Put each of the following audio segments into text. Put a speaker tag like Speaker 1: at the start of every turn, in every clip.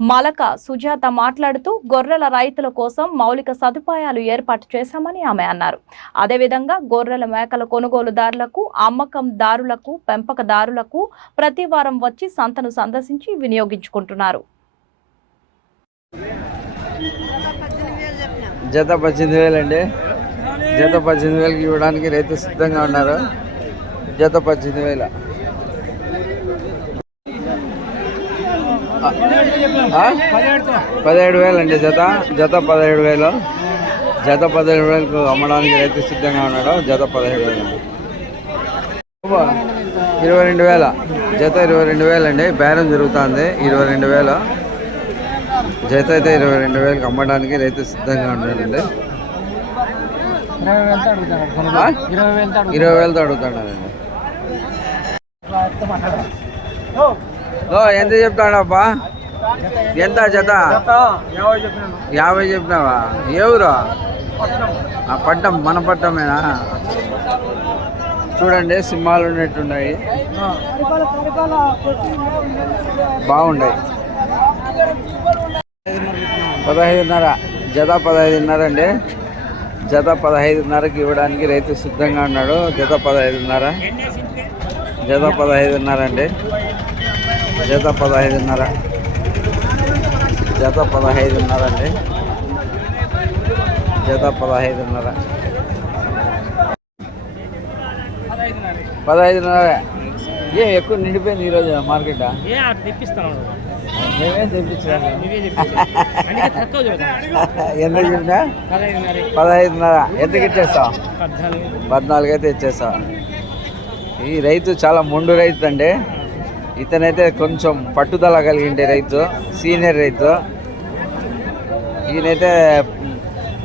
Speaker 1: Malaka Sujatha మాట్లాడుతూ గొర్రెల రైతుల కోసం మౌలిక సదుపాయాలు ఏర్పాటు చేశామని ఆమె అన్నారు. అదేవిధంగా గొర్రెల మేకల కొనుగోలుదారులకు అమ్మకందారులకు పెంపకదారులకు ప్రతి వారం వచ్చి సంతను సందర్శించి వినియోగించుకుంటున్నారు. జత పద్దెనిమిది వేలు అండి. జత పద్దెనిమిది వేలకి ఇవ్వడానికి రైతు సిద్ధంగా ఉన్నారు. జత పద్దెనిమిది వేల.
Speaker 2: పదిహేడు వేలు అండి జత. జత
Speaker 1: పదిహేడు వేలు. జత పదిహేడు వేలకు అమ్మడానికి రైతు సిద్ధంగా ఉన్నాడు. జత పదిహేడు వేలు.
Speaker 2: ఇరవై రెండు వేల. జత ఇరవై రెండు వేలు అండి. బేరం జరుగుతుంది. ఇరవై రెండు వేలు.
Speaker 1: జత అయితే ఇరవై రెండు వేలకు అమ్మడానికి రైతు సిద్ధంగా ఉన్నాడండి. ఇరవై వేలతో అడుగుతున్నాడండి. అండి ఎంత చెప్తాడబ్బా ఎంత జత? యాభై చెప్పినావా? ఎవరు ఆ పట్టం మన పట్టమేనా చూడండి సింహాలు ఉన్నట్టున్నాయి. బాగున్నాయి పదహైదున్నర జత పదహైదున్నర అండి జత పదహైదున్నరకి ఇవ్వడానికి రైతు సిద్ధంగా ఉన్నాడు. జత పదహైదున్నర జత పదహైదున్నర అండి జత పదహైదున్నర. జత పదహైదున్నర అండి. జత పదహైదున్నర. పదహైదున్నర. ఏ ఎక్కువ నిండిపోయింది ఈరోజు మార్కెట్? మేమేం తెప్పించాము నువ్వే తెప్పించు అందుకే తక్కువ చెబుతాను ఎంత చెప్పినా? పదహైదున్నర. ఎంతకి ఇచ్చేస్తావు? పద్నాలుగు. అయితే ఇచ్చేస్తావు. ఈ రైతు చాలా మొండు రైతు అండి. ఇతనైతే కొంచెం పట్టుదల కలిగిండే రైతు సీనియర్ రైతు. ఈయనైతే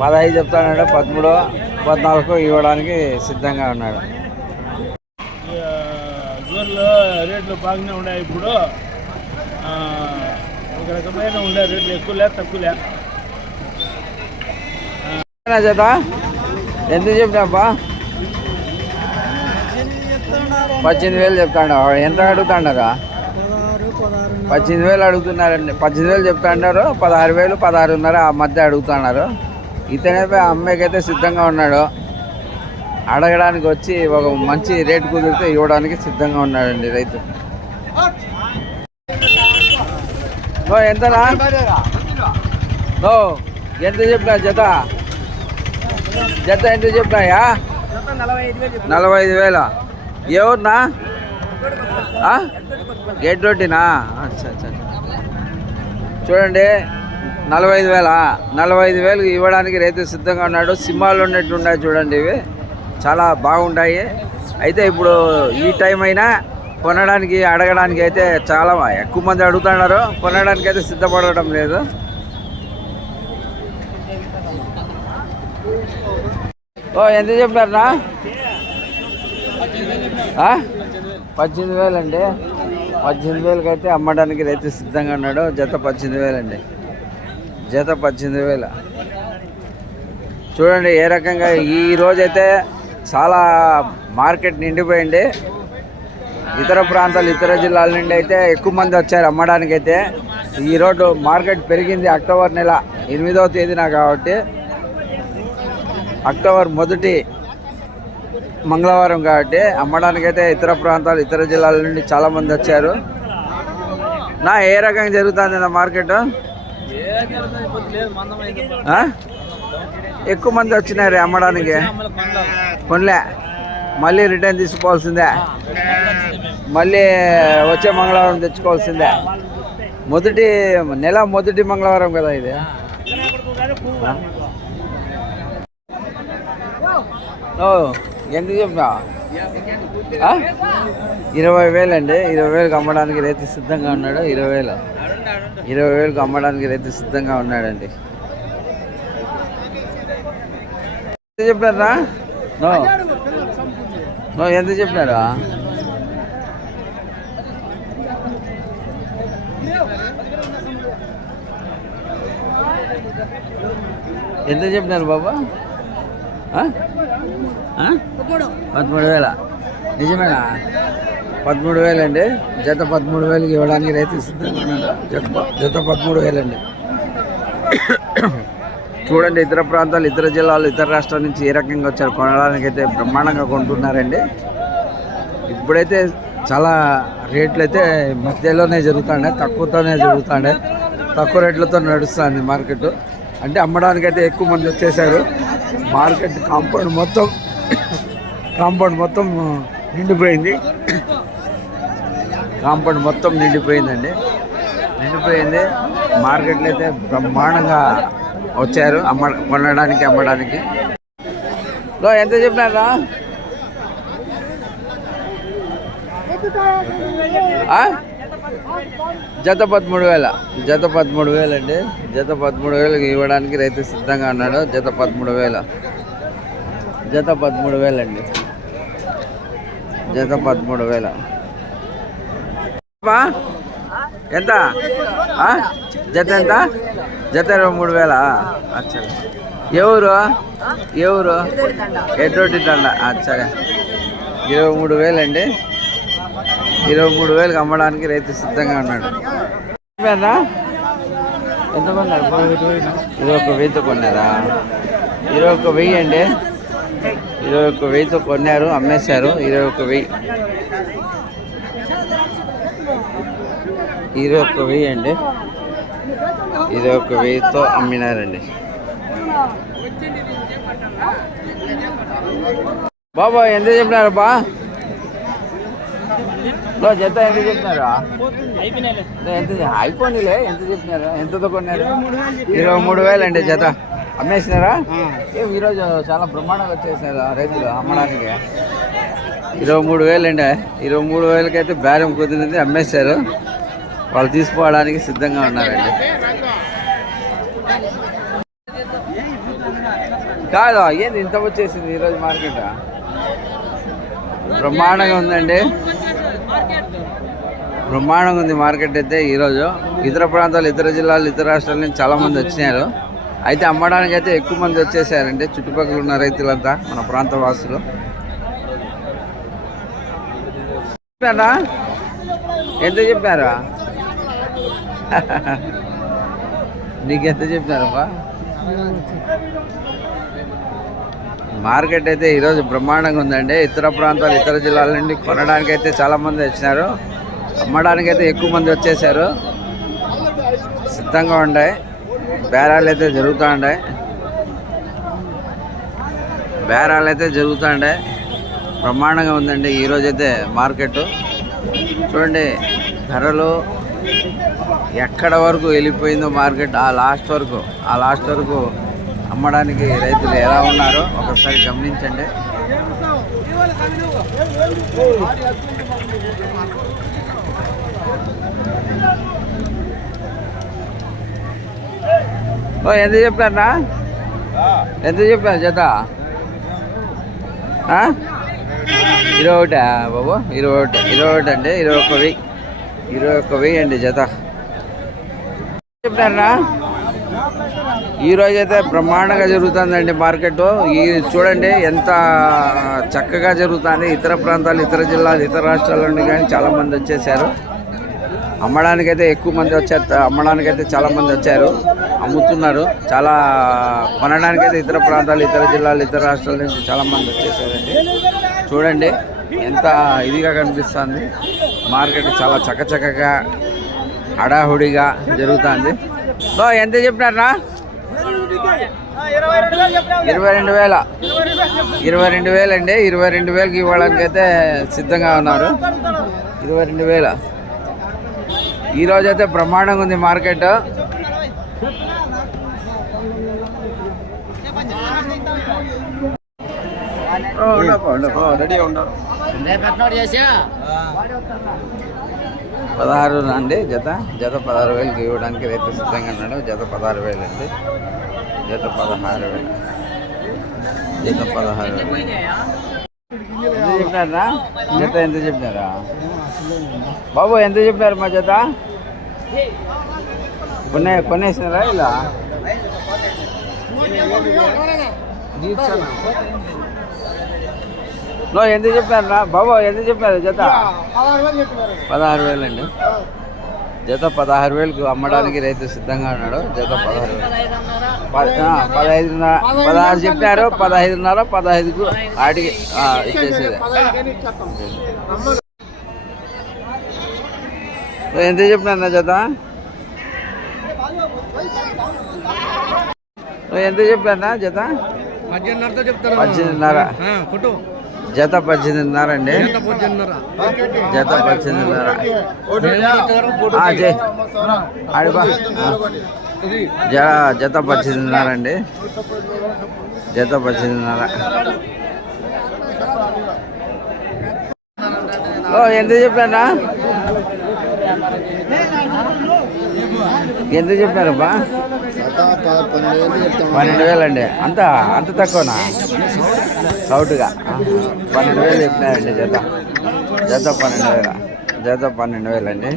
Speaker 1: పదహైదు చెప్తాడు పదమూడు పద్నాలుగు ఇవ్వడానికి సిద్ధంగా ఉన్నాడు. రేట్లు బాగానే ఉన్నాయి ఇప్పుడు. ఒక రకమైన ఉండే రేట్లు ఎక్కువ లేదు తక్కువ లేదు నా చేత ఎంత చెప్పినాబ్బా పద్దెనిమిది వేలు చెప్తాడు? ఎంత అడుగుతాడారా? పద్దెనిమిది వేలు అడుగుతున్నారండి. పద్దెనిమిది వేలు చెప్తాడారు. పదహారు వేలు పదహారున్నర ఆ మధ్య అడుగుతున్నారు. ఇతనే అమ్మాయికైతే సిద్ధంగా ఉన్నాడు. అడగడానికి వచ్చి ఒక మంచి రేటు కుదిరితే ఇవ్వడానికి సిద్ధంగా ఉన్నాడండి రైతు. ఓ ఎంతనా ఓ ఎంత చెప్పినా జత? జత ఎంత చెప్పినాయా? నలభై ఐదు వేల. ఎవరినా గేట్ రోడ్డినా? అచ్చా అచ్చా చూడండి నలభై ఐదు వేల? నలభై ఐదు వేలు ఇవ్వడానికి రైతు సిద్ధంగా ఉన్నాడు. సింహాలు ఉన్నట్టు ఉన్నాయి చూడండి ఇవి. చాలా బాగుంటాయి. అయితే ఇప్పుడు ఈ టైం అయినా కొనడానికి అడగడానికి అయితే చాలా ఎక్కువ మంది అడుగుతున్నారు. కొనడానికి అయితే సిద్ధపడటం లేదు. ఓ ఎంత చెప్పారు నా? పద్దెనిమిది వేలు అండి పద్దెనిమిది వేలకి అయితే అమ్మడానికి రైతు సిద్ధంగా ఉన్నాడు. జత పద్దెనిమిది వేలండి. జత పద్దెనిమిది వేలు. చూడండి ఏ రకంగా ఈ రోజైతే చాలా మార్కెట్ నిండిపోయింది. ఇతర ప్రాంతాలు ఇతర జిల్లాల నుండి అయితే ఎక్కువ మంది వచ్చారు అమ్మడానికి అయితే ఈ రోడ్డు మార్కెట్ పెరిగింది అక్టోబర్ నెల ఎనిమిదవ తేదీన కాబట్టి అక్టోబర్ మొదటి మంగళవారం కాబట్టి అమ్మడానికైతే ఇతర ప్రాంతాలు ఇతర జిల్లాల నుండి చాలా మంది వచ్చారు. నా ఏ రకంగా జరుగుతుంది నా మార్కెట్? ఎక్కువ మంది వచ్చినారు అమ్మడానికి. కొనలే. మళ్ళీ రిటర్న్ తీసుకోవాల్సిందే. మళ్ళీ వచ్చే మంగళవారం తెచ్చుకోవాల్సిందే. మొదటి నెల మొదటి మంగళవారం కదా ఇది? ఓ. ఎంత చెప్పినా? ఇరవై వేలు అండి. ఇరవై వేలకు అమ్మడానికి రైతు సిద్ధంగా ఉన్నాడు. ఇరవై వేలు. ఇరవై వేలకు అమ్మడానికి రైతు సిద్ధంగా ఉన్నాడండి. ఎంత చెప్పారా? నో.
Speaker 2: నో ఎంత చెప్పినారా? ఎంత చెప్పినారు బాబా? పదమూడు. వేల.
Speaker 1: నిజమేనా? పదమూడు వేలండి. జత పదమూడు వేలకి ఇవ్వడానికి రైతు జత జత పదమూడు వేలండి. చూడండి ఇతర ప్రాంతాలు ఇతర జిల్లాలు ఇతర రాష్ట్రాల నుంచి ఏ రకంగా వచ్చారు? కొనడానికి అయితే బ్రహ్మాండంగా కొంటున్నారండి. ఇప్పుడైతే చాలా రేట్లు అయితే మధ్యలోనే జరుగుతాయి తక్కువతోనే జరుగుతాయి తక్కువ రేట్లతో నడుస్తుంది మార్కెట్. అంటే అమ్మడానికి అయితే ఎక్కువ మంది వచ్చేసారు. మార్కెట్ కాంపౌండ్ మొత్తం కాంపౌండ్ మొత్తం నిండిపోయింది. కాంపౌండ్ మొత్తం నిండిపోయిందండి. నిండిపోయింది. మార్కెట్లో అయితే బ్రహ్మాండంగా వచ్చారు అమ్మ కొనడానికి అమ్మడానికి. లో ఎంత చెప్పినారా ఆ? జత పదమూడు వేల. జత పదమూడు వేలు అండి జత పదమూడు వేలకు ఇవ్వడానికి రైతు సిద్ధంగా ఉన్నాడు. జత పదమూడు వేల. జత పదమూడు వేలండి జత పదమూడు వేల. ఎంత? జత ఎంత? జత ఇరవై మూడు వేల? అచ్చా. ఎవరు ఎవరు ఎటువంటి తండ. అచ్చా. ఇరవై మూడు వేలండి ఇరవై మూడు వేలకు అమ్మడానికి రైతు సిద్ధంగా ఉన్నాడు. ఎంతమంది ఎంత ఇరవై ఒక వెయ్యితో కొన్నారా? ఇరవై ఒక వెయ్యి అండి. ఇరవై ఒక వెయ్యితో కొన్నారు అమ్మేశారు. ఇరవై ఒక వెయ్యి. ఇరవై ఒక్క వెయ్యి అండి.
Speaker 2: ఇరవై ఒక్క వెయ్యితో అమ్మినారండి. బాబా ఎంత
Speaker 1: చెప్పినారు బా? జత ఎంత చెప్పినారా? ఎంత అయిపోనీలే ఎంత చెప్పినారు? ఎంతతో కొన్నారు? ఇరవై మూడు వేలు అండి జత. అమ్మేసినారా? ఏం ఈరోజు చాలా బ్రహ్మాండంగా వచ్చేసినారు ఆ రైతులు అమ్మడానికి. ఇరవై మూడు వేలు అండి ఇరవై మూడు వేలకైతే బేరం కుదిరింది అమ్మేశారు. వాళ్ళు తీసుకోవడానికి సిద్ధంగా ఉన్నారండి. కాదు ఏంది ఇంత వచ్చేసింది ఈరోజు మార్కెట్?
Speaker 2: బ్రహ్మాండంగా ఉందండి.
Speaker 1: బ్రహ్మాండంగా ఉంది మార్కెట్ అయితే ఈరోజు. ఇతర ప్రాంతాలు ఇతర జిల్లాలు ఇతర రాష్ట్రాల నుంచి చాలా మంది వచ్చినారు. అయితే అమ్మడానికి అయితే ఎక్కువ మంది వచ్చేసారండి. చుట్టుపక్కల ఉన్న రైతులంతా మన ప్రాంత వాసులు. చెప్పారా? ఎంత చెప్పారా? నీకెంత చెప్పారమ్మా మార్కెట్ అయితే ఈరోజు బ్రహ్మాండంగా ఉందండి. ఇతర ప్రాంతాలు ఇతర జిల్లాల నుండి కొనడానికి అయితే చాలా మంది వచ్చినారు. అమ్మడానికి అయితే ఎక్కువ మంది వచ్చేసారు.
Speaker 2: సిద్ధంగా ఉండే బేరాలు అయితే జరుగుతూ
Speaker 1: బేరాలు అయితే జరుగుతూ ఉన్నాయి బ్రహ్మాండంగా ఉందండి ఈరోజు అయితే మార్కెట్ చూడండి ధరలు ఎక్కడ వరకు వెళ్ళిపోయిందో మార్కెట్ ఆ లాస్ట్ వరకు ఆ లాస్ట్ వరకు అమ్మడానికి రైతులు ఎలా ఉన్నారో ఒకసారి గమనించండి. ఓ ఎంత చెప్పారా ఎంత చెప్పారు జత? ఇరవై ఒకటా బాబు? ఇరవై ఒకటి. ఇరవై ఒకటి అండి ఇరవై ఒక్క వెయ్యి. ఇరవై ఒక్క వెయ్యి అండి జత. చెప్పారా ఈరోజు అయితే బ్రహ్మాండంగా జరుగుతుందండి మార్కెట్. ఈ చూడండి ఎంత చక్కగా జరుగుతుంది. ఇతర ప్రాంతాలు ఇతర జిల్లాలు ఇతర రాష్ట్రాల నుండి కానీ చాలామంది వచ్చేసారు. అమ్మడానికైతే ఎక్కువ మంది వచ్చారు అమ్మడానికైతే చాలా మంది వచ్చారు. అమ్ముతున్నారు. చాలా కొనడానికి అయితే ఇతర ప్రాంతాలు ఇతర జిల్లాలు ఇతర రాష్ట్రాల నుంచి చాలా మంది వచ్చేసారండి. చూడండి ఎంత ఇదిగా కనిపిస్తుంది. మార్కెట్ చాలా చకచకగా హడాహుడిగా జరుగుతుంది. సో ఎంత చెప్పినారా
Speaker 2: ఇరవై రెండు వేల. ఇరవై రెండు వేలు అండి.
Speaker 1: ఇరవై రెండు వేలకి ఇవ్వడానికి అయితే సిద్ధంగా ఉన్నారు. ఇరవై రెండు వేల. ఈరోజైతే బ్రహ్మాండంగా ఉంది మార్కెట్. పదహారు అండి జత. జత పదహారు వేలకి ఇవ్వడానికి రైతు సిద్ధంగా ఉన్నాడు. జత పదహారు వేలు అండి. జత పదహారు వేలు. జత పదహారు వేలు. ఎంత చెప్పినారా? జత ఎంత చెప్పినారా? బాబు ఎంత చెప్పినారు మా జత? కొనే కొనేసినారా ఇలా? నో ఎంత చెప్పారా బాబు ఎంత చెప్పారు జత?
Speaker 2: పదహారు వేలు అండి
Speaker 1: జత పదహారు వేలకు అమ్మడానికి రైతు సిద్ధంగా ఉన్నాడు. జత పదహారు వేలు. పద- పదహైదున్నర పదహారు చెప్పారు పదహైదున్నర పదహైదుకు ఆడికి ఇచ్చేసేది. ఎంత ఎంత నా జత? నువ్వు ఎంత చెప్పానా జత? పద్దెనిమిదిన్నర. జత పద్దెనిమిదిన్నర అండి? జత పద్దెనిమిదిన్నర.
Speaker 2: జత పద్దెనిమిదిన్నర అండి.
Speaker 1: జత పద్దెనిమిదిన్నర. ఓ ఎంత చెప్పానా? ఎంత చెప్పారబ్బా? పన్నెండు వేలు అండి అంత అంత తక్కువనా? సౌట్గా. పన్నెండు వేలు చెప్పినారండి జత. జత పన్నెండు వేల. జత పన్నెండు వేలు అండి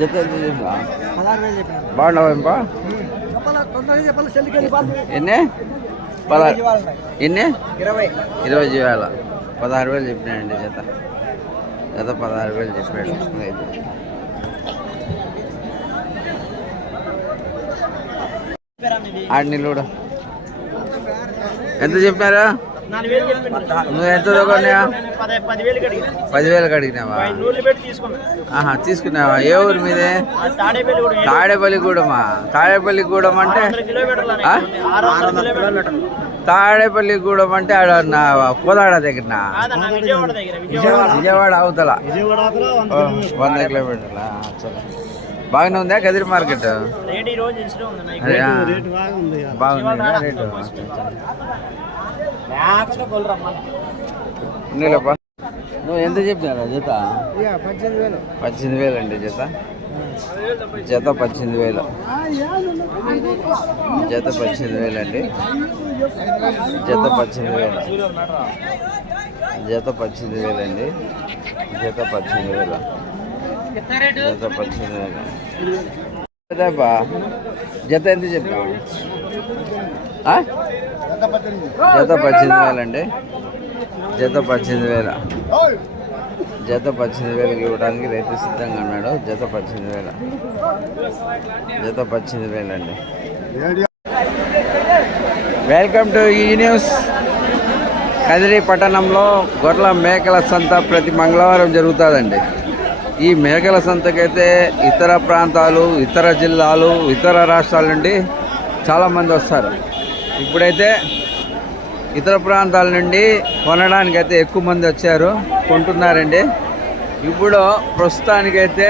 Speaker 1: జత ఎంత ఎన్ని పదహారు ఎన్ని? ఇరవై. ఇరవై వేల పదహారు వేలు చెప్పినాయండి జత. జత పదహారు వేలు చెప్పాడు.
Speaker 2: రైతు ఆడి
Speaker 1: నిలుడు ఎంత చెప్పారు? నువ్వు ఎంత కడిగి పదివేలకు అడిగినావా ఆహా తీసుకున్నావా? ఏ ఊరు మీదే? తాడేపల్లి కూడా తాడేపల్లిగూడమా? తాడేపల్లిగూడెం అంటే? తాడేపల్లిగూడెం అంటే ఆడ కోదాడ దగ్గర విజయవాడ. అవతల. వంద కిలోమీటర్ల. బాగానే ఉందా కదిరి మార్కెట్. బాగుంది రేటు. నువ్వు ఎంత చెప్పినారా జత? పద్దెనిమిది వేలు అండి జత. జత పద్దెనిమిది వేలు.
Speaker 2: జత పద్దెనిమిది వేలు అండి. జత పద్దెనిమిది వేలు.
Speaker 1: జత పద్దెనిమిది వేలు అండి. జత పద్దెనిమిది వేలు. జతపా? జత ఎంత చెప్పావు? జత పద్దెనిమిది వేలు. అండి జత పద్దెనిమిది వేల. జత పద్దెనిమిది వేలకు ఇవ్వడానికి రైతు సిద్ధంగా ఉన్నాడు. జత పద్దెనిమిది వేల. జత పద్దెనిమిది వేలు అండి
Speaker 2: వెల్కమ్ టు ఈ న్యూస్
Speaker 1: కదిరి పట్టణంలో గొర్రెల మేకల సంత ప్రతి మంగళవారం జరుగుతుందండి. ఈ మేకల సంతకైతే ఇతర ప్రాంతాలు ఇతర జిల్లాలు ఇతర రాష్ట్రాల నుండి చాలామంది వస్తారు. ఇప్పుడైతే ఇతర ప్రాంతాల నుండి కొనడానికి అయితే ఎక్కువ మంది వచ్చారు కొంటున్నారండి. ఇప్పుడు ప్రస్తుతానికైతే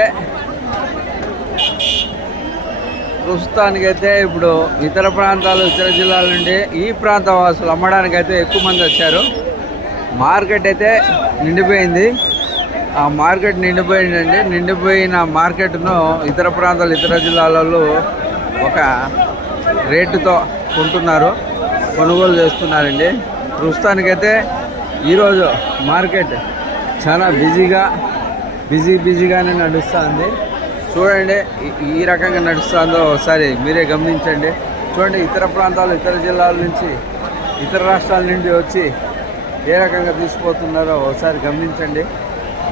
Speaker 1: ప్రస్తుతానికైతే ఇప్పుడు ఇతర ప్రాంతాలు ఇతర జిల్లాల నుండి ఈ ప్రాంత వాసులు అమ్మడానికి అయితే ఎక్కువ మంది వచ్చారు. మార్కెట్ అయితే నిండిపోయింది. ఆ మార్కెట్ నిండిపోయిందండి. నిండిపోయిన మార్కెట్ను ఇతర ప్రాంతాలు ఇతర జిల్లాలలో ఒక రేటుతో కొంటున్నారు కొనుగోలు చేస్తున్నారండి. ప్రస్తుతానికైతే ఈరోజు మార్కెట్ చాలా బిజీగా బిజీ బిజీగానే నడుస్తుంది. చూడండి ఈ- రకంగా నడుస్తుందో ఒకసారి మీరే గమనించండి. చూడండి ఇతర ప్రాంతాలు ఇతర జిల్లాల నుంచి ఇతర రాష్ట్రాల నుండి వచ్చి ఏ రకంగా తీసుకుపోతున్నారో ఒకసారి గమనించండి.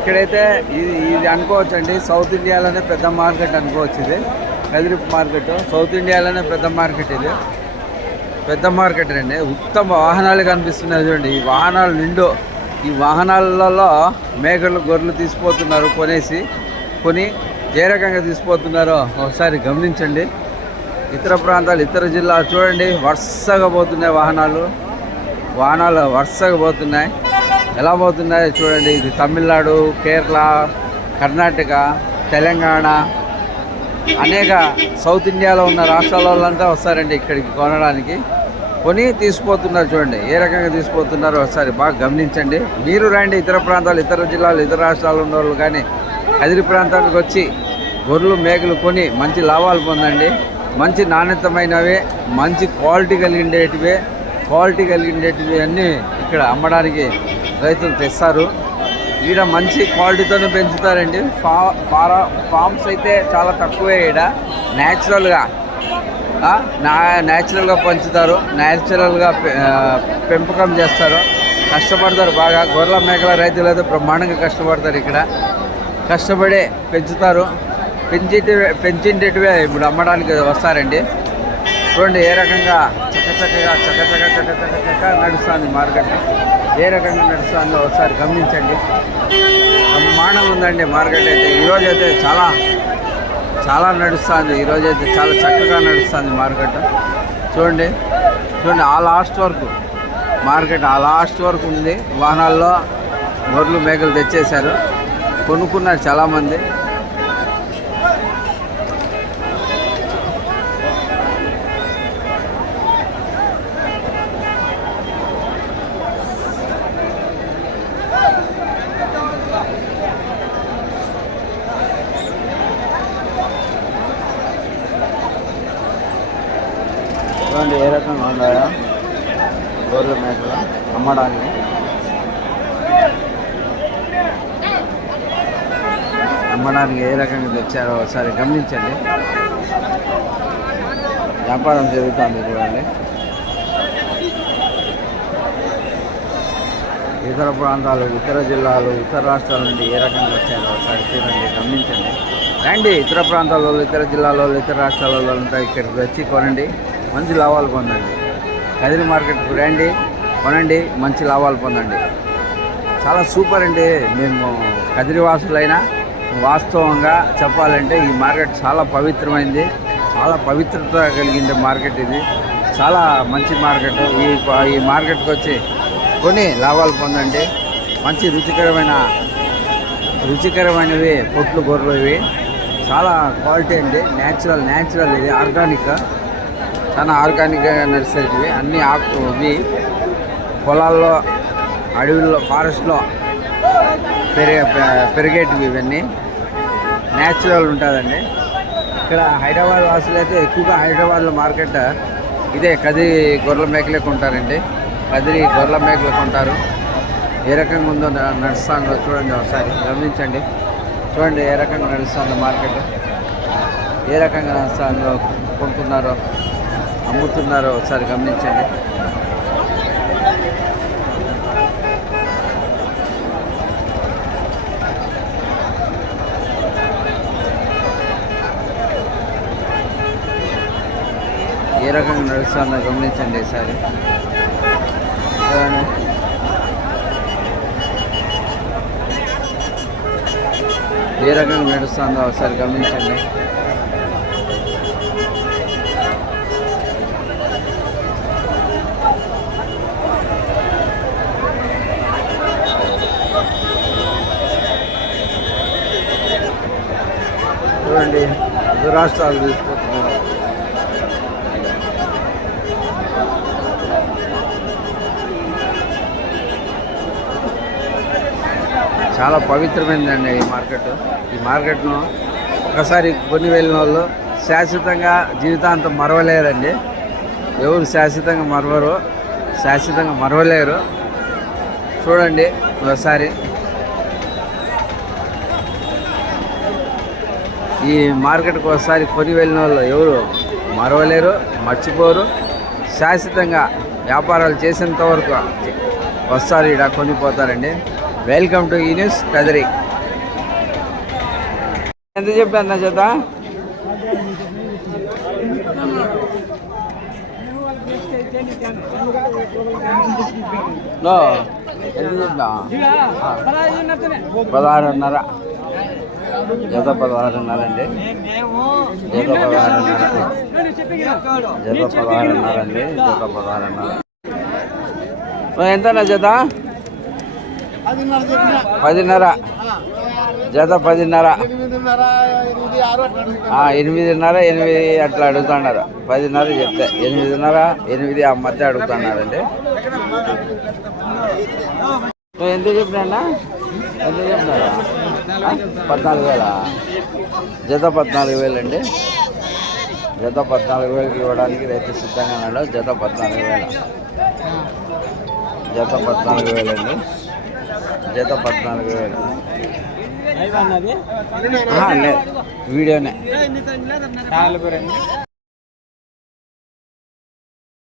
Speaker 1: ఇక్కడైతే ఇది ఇది అనుకోవచ్చండి. సౌత్ ఇండియాలోనే పెద్ద మార్కెట్ అనుకోవచ్చు ఇది. కదిరిపు మార్కెట్. సౌత్ ఇండియాలోనే పెద్ద మార్కెట్ ఇది. పెద్ద మార్కెట్ అండి. ఉత్తమ వాహనాలు కనిపిస్తున్నాయి చూడండి. ఈ వాహనాలు నిండు. ఈ వాహనాలలో మేకలు గొర్రెలు తీసిపోతున్నారు కొనేసి. కొని ఏ రకంగా తీసిపోతున్నారో ఒకసారి గమనించండి. ఇతర ప్రాంతాలు ఇతర జిల్లాలు చూడండి. వరుసగా పోతున్నాయి వాహనాలు. వాహనాలు వరుసగా పోతున్నాయి. ఎలా పోతున్నాయో చూడండి. ఇది తమిళనాడు కేరళ కర్ణాటక తెలంగాణ. అనేక సౌత్ ఇండియాలో ఉన్న రాష్ట్రాల వాళ్ళంతా వస్తారండి ఇక్కడికి కొనడానికి. కొని తీసుకుపోతున్నారు చూడండి. ఏ రకంగా తీసుకుపోతున్నారో ఒకసారి బాగా గమనించండి. మీరు రండి ఇతర ప్రాంతాలు ఇతర జిల్లాలు ఇతర రాష్ట్రాలు ఉన్న వాళ్ళు కానీ కదిరి ప్రాంతానికి వచ్చి గొర్రెలు మేకలు కొని మంచి లాభాలు పొందండి. మంచి నాణ్యతమైనవే మంచి క్వాలిటీ కలిగిండేటివి క్వాలిటీ కలిగిండేటివి అన్నీ ఇక్కడ అమ్మడానికి రైతులు తెస్తారు. ఈడ మంచి క్వాలిటీతోనే పెంచుతారండి. ఫా ఫారా ఫామ్స్ అయితే చాలా తక్కువే ఈడ. న్యాచురల్గా నా న్యాచురల్గా పెంచుతారు. న్యాచురల్గా పె- పెంపకం చేస్తారు. కష్టపడతారు బాగా. గొర్రెల మేకల రైతులు అయితే బ్రహ్మాండంగా కష్టపడతారు ఇక్కడ. కష్టపడి పెంచుతారు. పెంచేటి పెంచేటివే ఇప్పుడు అమ్మడానికి వస్తారండి. చూడండి ఏ రకంగా చక్కచక్కగా చక్కచక్క చక్క చక్క చక్క నడుస్తుంది మార్కెట్. ఏ రకంగా నడుస్తుందో ఒకసారి గమనించండి. బ్రహ్మాండంగా ఉందండి మార్కెట్ అయితే. ఈరోజు అయితే చాలా చాలా నడుస్తుంది. ఈరోజు అయితే చాలా చక్కగా నడుస్తుంది మార్కెట్. చూడండి చూడండి ఆ లాస్ట్ వరకు మార్కెట్ ఆ లాస్ట్ వరకు ఉంది. వాహనాల్లో గొర్రెలు మేకలు తెచ్చేశారు. కొనుక్కున్నారు చాలామంది చూడండి ఏ రకంగా ఉన్నాయో గొర్రెల మేకలు అమ్మడానికి అమ్మడానికి ఏ ఒకసారి గమనించండి. వ్యాపారం జరుగుతుంది చూడండి. ఇతర ప్రాంతాలు ఇతర జిల్లాలు ఇతర రాష్ట్రాల నుండి ఏ రకంగా వచ్చారో ఒకసారి చూడండి గమనించండి. రండి ఇతర ప్రాంతాలలో ఇతర జిల్లాలో ఇతర రాష్ట్రాలలో ఉంటాయి ఇక్కడికి వచ్చి కొనండి. మంచి లాభాలు పొందండి. కదిరి మార్కెట్కి రండి కొనండి మంచి లాభాలు పొందండి. చాలా సూపర్ అండి మేము కదిరి వాసులైనా. వాస్తవంగా చెప్పాలంటే ఈ మార్కెట్ చాలా పవిత్రమైంది. చాలా పవిత్రత కలిగింది మార్కెట్ ఇది. చాలా మంచి మార్కెట్. ఈ ఈ మార్కెట్కి వచ్చి కొని లాభాలు పొందండి. మంచి రుచికరమైన రుచికరమైనవి పొట్లు గొర్రెలు ఇవి. చాలా క్వాలిటీ అండి. న్యాచురల్ న్యాచురల్ ఇది. ఆర్గానిక్. చాలా ఆర్గానిక్గా నడిచేటివి అన్ని ఆకు ఇవి పొలాల్లో అడవుల్లో ఫారెస్ట్లో పెరిగే పెరిగేటివి ఇవన్నీ. న్యాచురల్ ఉంటుందండి. ఇక్కడ హైదరాబాద్ వాసులు అయితే ఎక్కువగా హైదరాబాద్లో మార్కెట్ ఇదే కదిరి గొర్రెల మేకలే కొంటారండి. కదిరి గొర్రెల మేకలు కొంటారు. ఏ రకంగా ఉందో న- నడుస్తుందో చూడండి ఒకసారి గమనించండి. చూడండి ఏ రకంగా నడుస్తుందో మార్కెట్. ఏ రకంగా నడుస్తుందో కొంటున్నారో అమ్ముతున్నారో ఒకసారి గమనించండి. ఏ రకంగా నడుస్తుందో గమనించండి ఈసారి. ఏ రకంగా నడుస్తుందో ఒకసారి గమనించండి. చూడండి. ఇతర రాష్ట్రాలు చాలా పవిత్రమైనదండి ఈ మార్కెట్. ఈ మార్కెట్ను ఒకసారి కొని వెళ్ళిన వాళ్ళు శాశ్వతంగా జీవితాంతం మరవలేరండి. ఎవరు శాశ్వతంగా మరవరు శాశ్వతంగా మరవలేరు. చూడండి ఒకసారి. ఈ మార్కెట్కి ఒకసారి కొని వెళ్ళిన వాళ్ళు ఎవరు? మరవలేరు మర్చిపోరు. శాశ్వతంగా వ్యాపారాలు చేసేంత వరకు వస్తారు ఇక్కడ కొనిపోతారండి వెల్కమ్ టు ఈ న్యూస్ కదిరి. ఎంత చెప్పాను చేత? ఎంత చెప్పా? పదహారున్నర. జత పదహారున్నర అండి జత పదహారున్నర. జత పదహారున్నర అండి జత పదహారున్నర. ఓ, ఎంతనా జత? పదిన్నర జత పదిన్నర. ఎనిమిదిన్నర ఎనిమిది అట్లా అడుగుతున్నారు. పదిన్నర చెప్తే. ఎనిమిదిన్నర ఎనిమిది ఆ మధ్య అడుగుతున్నారండి. నువ్వు ఎంత చెప్పినా ఎంత చెప్పినారా? పద్నాలుగు వేల?
Speaker 2: జత పద్నాలుగు
Speaker 1: వేలు అండి జత పద్నాలుగు వేలకి ఇవ్వడానికి రైతు సిద్ధంగా ఉన్నాడు. జత పద్నాలుగు వేల. జత పద్నాలుగు వేలు అండి జత పద్నాలుగు వేలు. వీడియోనే.